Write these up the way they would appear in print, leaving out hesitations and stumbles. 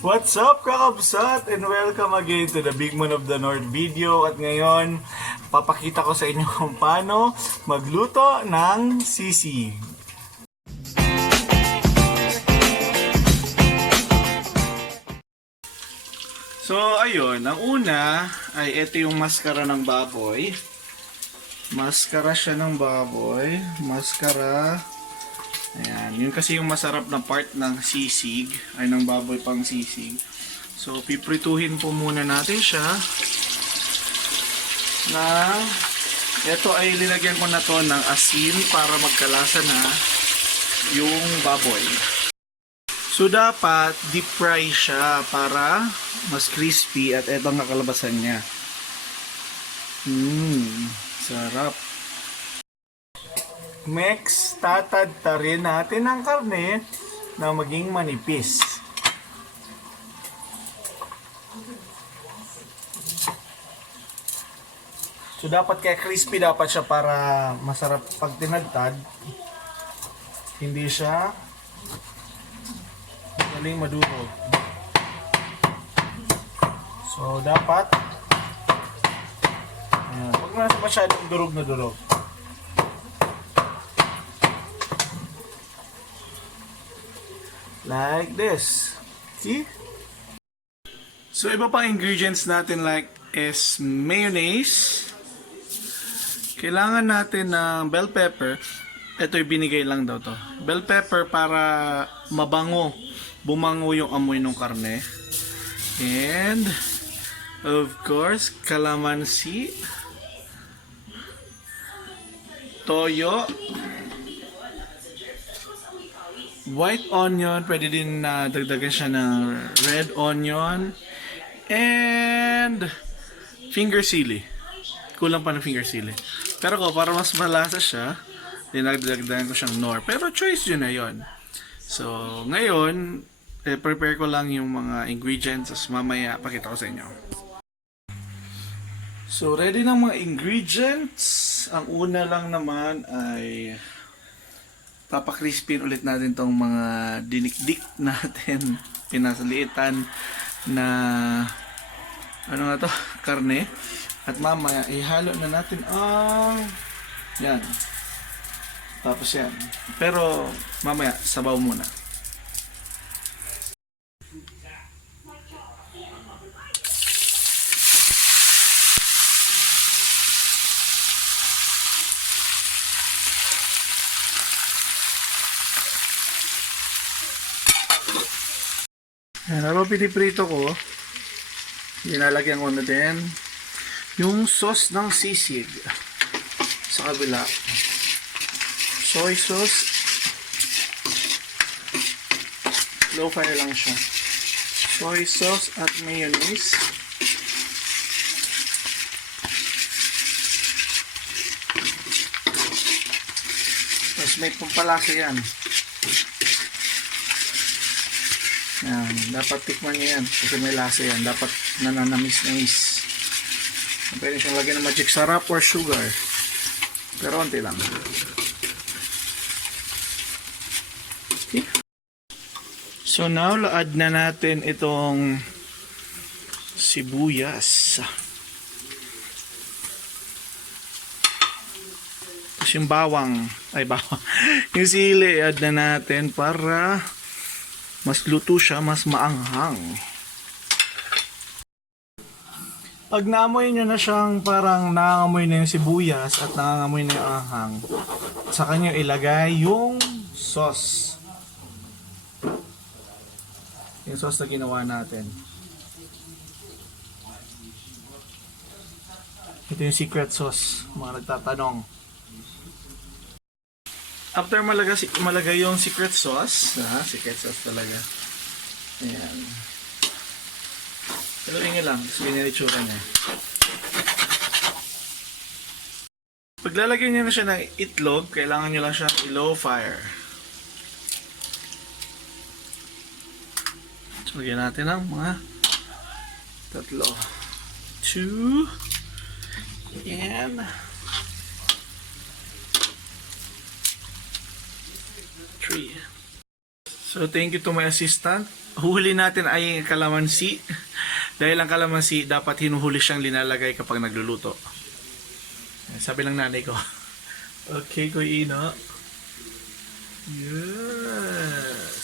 What's up, kakabsat? And welcome again to the Big Man of the North video. At ngayon, papakita ko sa inyo kung paano magluto ng sisig. So, ayun. Ang una ay ito yung maskara ng baboy. Maskara siya ng baboy. Maskara. Ayan. Yun kasi yung masarap na part ng sisig. Ay, ng baboy pang sisig. So, piprituhin po muna natin siya. Na, ito ay linagyan ko na to ng asin para magkalasa na yung baboy. So, dapat deep fry siya para mas crispy at ito ang kakalabasan niya. Sarap. Next, tatadtarin natin ang karne na maging manipis. So, dapat kaya crispy dapat siya para masarap pag tinadtad. Hindi siya galing madurog. So, dapat ayan, huwag na masyadong durog na durog. Like this. See? So, iba pang ingredients natin like is mayonnaise. Kailangan natin ng bell pepper. Ito'y binigay lang daw to. Bell pepper para mabango. Bumango yung amoy ng karne. And, of course, calamansi. Toyo. White onion, pwede din dagdagan siya ng red onion. And finger sili. Kulang pa ng finger sili. Pero para mas malasa siya, dinagdagan ko siyang nor. Pero choice yun na yun. So, ngayon, prepare ko lang yung mga ingredients. As mamaya, pakita ko sa inyo. So, ready ng mga ingredients. Ang una lang naman ay papakrispin ulit natin tong mga dinikdik natin, pinasaliitan na ano nga to, karne. At mamaya ihalo na natin ang yan. Tapos yan. Pero mamaya sabaw muna. Yan, habang piniprito ko, inalagyan ko na din yung sauce ng sisig sa kabila. Soy sauce. Low fire lang siya. Soy sauce at mayonnaise. Tapos may pampalasa yan. Yan, dapat tikman niyo yan kasi may lasa yan, dapat nananamis-namis. Pwede siyang lagyan ng magic sarap or sugar, pero onti lang. Okay. So now, add na natin itong sibuyas. Tapos yung bawang, yung sili, add na natin para mas luto siya, mas maanghang. Pag naamoy nyo na siyang parang nangangamoy na yung sibuyas at nangangamoy na yung anghang, sa kanya ilagay yung sauce. Yung sauce na ginawa natin. Ito yung secret sauce, mga nagtatanong. After malagay yung secret sauce, secret sauce talaga. Ayan. Pero ingin lang, sabihin nila itsura niya. Paglalagay niyo na siya ng itlog, kailangan niyo lang siya i-low fire. So, lagyan natin ng mga 3. 2 and 3. So, thank you to my assistant. Huhuli natin ay kalamansi. Dahil ang kalamansi, dapat hinuhuli siyang linalagay kapag nagluluto. Sabi ng nanay ko. Okay, Kuya Ino. Yes.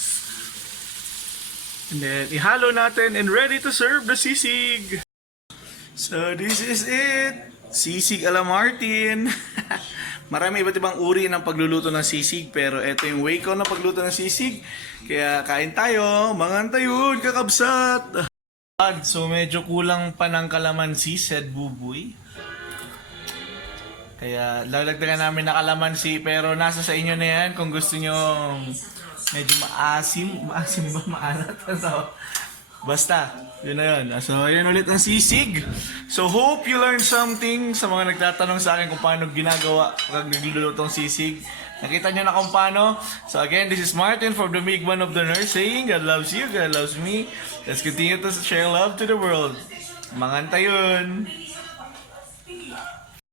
And then, ihalo natin and ready to serve the sisig. So, this is it. Sisig ala Martin. Marami iba't ibang uri ng pagluluto ng sisig, pero ito yung way ko na pagluto ng sisig. Kaya kain tayo, mga antayon, kakabsat. So medyo kulang pa ng kalamansi, said Buboy. Kaya lalagdagan namin na kalamansi, pero nasa sa inyo na yan kung gusto nyo medyo maasim. Maasim ba? Maalat? Ano? Basta, yun na yun. So ayan ulit ang sisig. So hope you learned something sa mga nagtatanong sa akin kung paano ginagawa pag nagluluto ng sisig. Nakita nyo na kung paano. So again, this is Martin from the Big Man of the Nurse saying, God loves you, God loves me. Let's continue to share love to the world. Manganta yun.